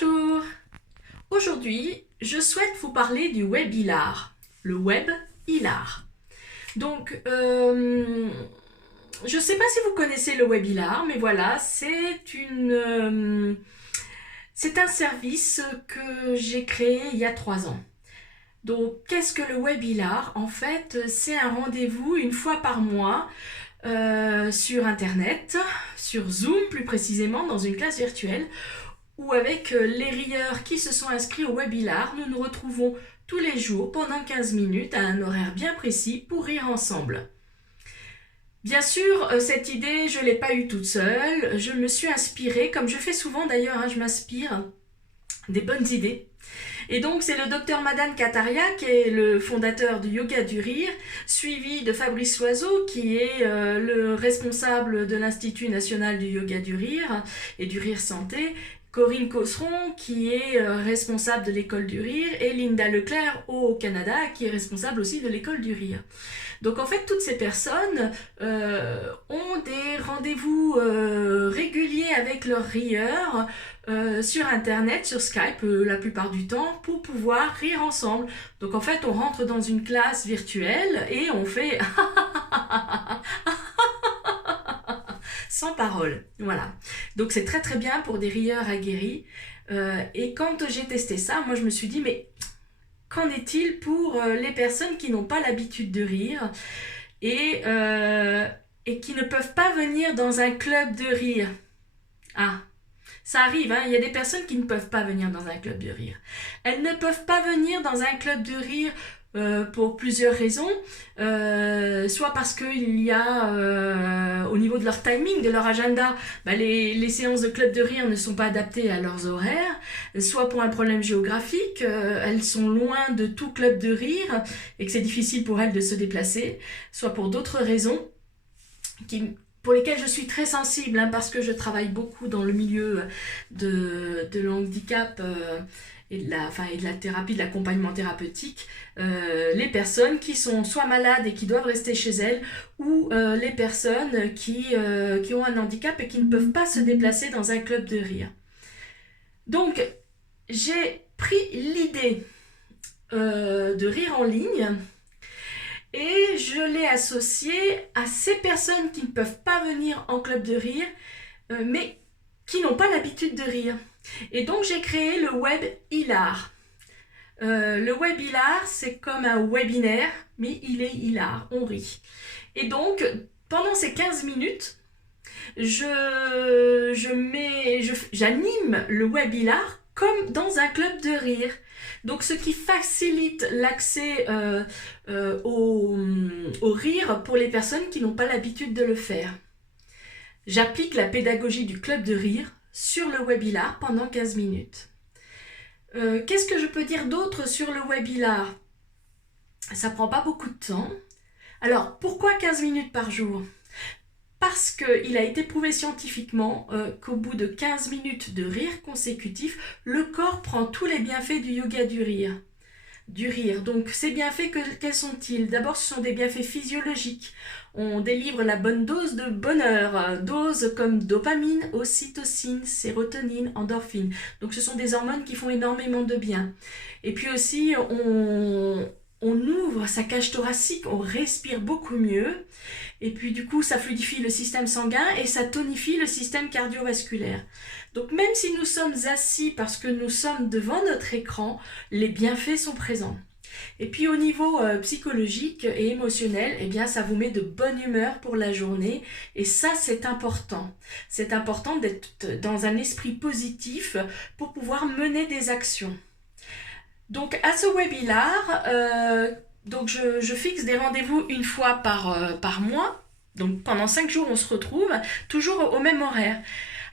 Bonjour! Aujourd'hui, je souhaite vous parler du web-hilar, le web-hilar. Donc, je ne sais pas si vous connaissez le web-hilar, mais voilà, c'est un service que j'ai créé il y a 3 ans. Donc, qu'est-ce que le web-hilar? En fait, c'est un rendez-vous une fois par mois sur Internet, sur Zoom plus précisément, dans une classe virtuelle, où avec les rieurs qui se sont inscrits au webinaire, nous nous retrouvons tous les jours pendant 15 minutes à un horaire bien précis pour rire ensemble. Bien sûr, cette idée, je ne l'ai pas eue toute seule. Je me suis inspirée, comme je fais souvent d'ailleurs, je m'inspire des bonnes idées. Et donc, c'est le docteur Madan Kataria qui est le fondateur du Yoga du Rire, suivi de Fabrice Loiseau qui est le responsable de l'Institut national du Yoga du Rire et du Rire Santé, Corinne Cosseron qui est responsable de l'école du rire et Linda Leclerc au Canada qui est responsable aussi de l'école du rire. Donc en fait toutes ces personnes ont des rendez-vous réguliers avec leurs rieurs sur internet, sur Skype la plupart du temps pour pouvoir rire ensemble. Donc en fait on rentre dans une classe virtuelle et on fait sans parole, voilà. Donc c'est très très bien pour des rieurs aguerris. Et quand j'ai testé ça, moi je me suis dit, mais qu'en est-il pour les personnes qui n'ont pas l'habitude de rire et qui ne peuvent pas venir dans un club de rire? Ah, ça arrive, il y a des personnes qui ne peuvent pas venir dans un club de rire. Elles ne peuvent pas venir dans un club de rire pour plusieurs raisons, soit parce qu'il y a au niveau de leur timing, de leur agenda, les séances de club de rire ne sont pas adaptées à leurs horaires, soit pour un problème géographique, elles sont loin de tout club de rire et que c'est difficile pour elles de se déplacer, soit pour d'autres raisons pour lesquelles je suis très sensible, parce que je travaille beaucoup dans le milieu de l'handicap et de la thérapie, de l'accompagnement thérapeutique, les personnes qui sont soit malades et qui doivent rester chez elles, ou les personnes qui ont un handicap et qui ne peuvent pas se déplacer dans un club de rire. Donc, j'ai pris l'idée de rire en ligne et je l'ai associée à ces personnes qui ne peuvent pas venir en club de rire, mais qui n'ont pas l'habitude de rire. Et donc j'ai créé le web-hilar. Le web-hilar, c'est comme un webinaire, mais il est hilar, on rit. Et donc, pendant ces 15 minutes, j'anime le web-hilar comme dans un club de rire. Donc, ce qui facilite l'accès au rire pour les personnes qui n'ont pas l'habitude de le faire. J'applique la pédagogie du club de rire sur le web-hilar pendant 15 minutes. Qu'est-ce que je peux dire d'autre sur le web-hilar? Ça prend pas beaucoup de temps. Alors, pourquoi 15 minutes par jour? Parce qu'il a été prouvé scientifiquement qu'au bout de 15 minutes de rire consécutif, le corps prend tous les bienfaits du yoga du rire. Donc ces bienfaits, quels sont-ils? D'abord, ce sont des bienfaits physiologiques. On délivre la bonne dose de bonheur, doses comme dopamine, ocytocine, sérotonine, endorphine. Donc ce sont des hormones qui font énormément de bien. Et puis aussi, on ouvre sa cage thoracique, on respire beaucoup mieux. Et puis du coup, ça fluidifie le système sanguin et ça tonifie le système cardiovasculaire. Donc même si nous sommes assis parce que nous sommes devant notre écran, les bienfaits sont présents. Et puis au niveau psychologique et émotionnel, ça vous met de bonne humeur pour la journée. Et ça, c'est important. C'est important d'être dans un esprit positif pour pouvoir mener des actions. Donc à ce webinaire, je fixe des rendez-vous une fois par mois. Donc pendant 5 jours, on se retrouve, toujours au même horaire.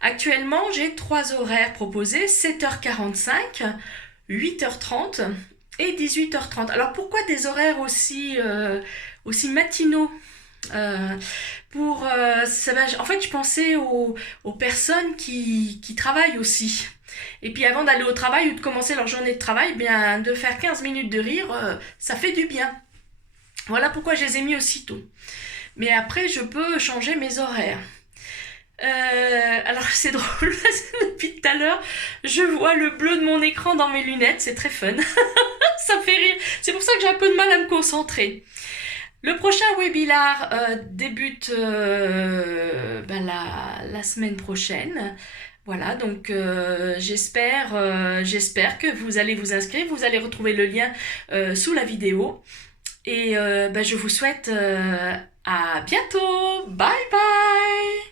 Actuellement, j'ai 3 horaires proposés, 7h45, 8h30 et 18h30. Alors pourquoi des horaires aussi matinaux? En fait, je pensais aux personnes qui travaillent aussi. Et puis avant d'aller au travail ou de commencer leur journée de travail, de faire 15 minutes de rire, ça fait du bien. Voilà pourquoi je les ai mis aussitôt. Mais après, je peux changer mes horaires. Alors c'est drôle, depuis tout à l'heure, je vois le bleu de mon écran dans mes lunettes, c'est très fun. Ça me fait rire. C'est pour ça que j'ai un peu de mal à me concentrer. Le prochain webinar débute la semaine prochaine. Voilà, donc j'espère que vous allez vous inscrire. Vous allez retrouver le lien sous la vidéo. Et je vous souhaite à bientôt. Bye bye.